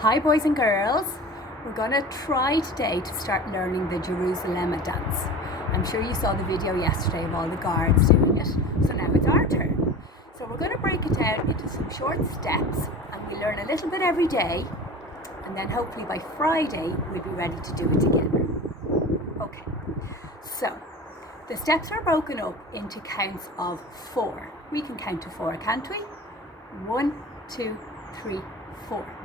Hi boys and girls, we're going to try today to start learning the Jerusalema dance. I'm sure you saw the video yesterday of all the guards doing it, so now it's our turn. So we're going to break it down into some short steps and we learn a little bit every day, and then hopefully by Friday we'll be ready to do it together. Okay, so the steps are broken up into counts of 4. We can count to 4, can't we? 1, 2, 3, 4.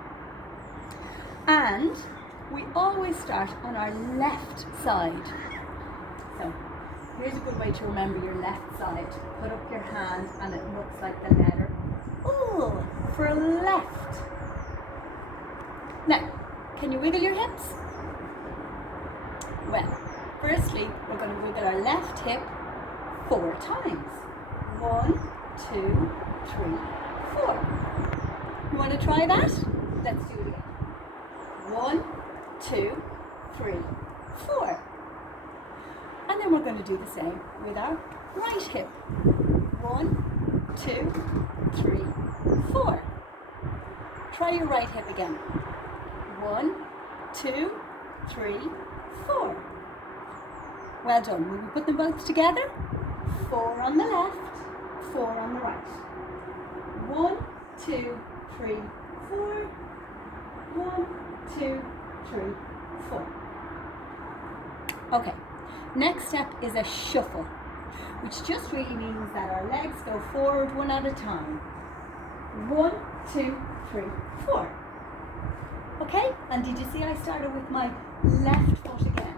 And we always start on our left side. So here's a good way to remember your left side. Put up your hand and it looks like the letter O for left. Now, can you wiggle your hips? Well, firstly, we're going to wiggle our left hip 4 times. 1, 2, 3, 4. You want to try that? Let's do it again. 1, 2, 3, 4. And then we're going to do the same with our right hip. 1, 2, 3, 4. Try your right hip again. 1, 2, 3, 4. Well done. Will we put them both together? 4 on the left, 4 on the right. 1, 2, 3, 4. 1, 2, 3, 4. Okay, next step is a shuffle, which just really means that our legs go forward one at a time. 1, 2, 3, 4. Okay, and did you see I started with my left foot again?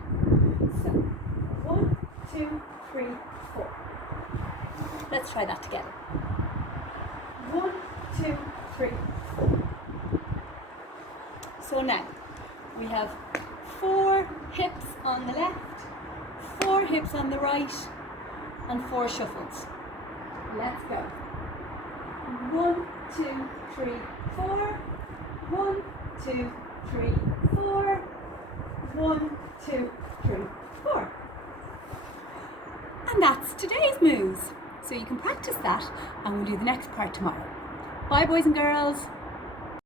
So, 1, 2, 3, 4. Let's try that together. 1, 2, 3, 4. So now, we have 4 hips on the left, 4 hips on the right, and 4 shuffles. Let's go. 1, 2, 3, 4. 1, 2, 3, 4. 1, 2, 3, 4. And that's today's moves. So you can practice that, and we'll do the next part tomorrow. Bye boys and girls.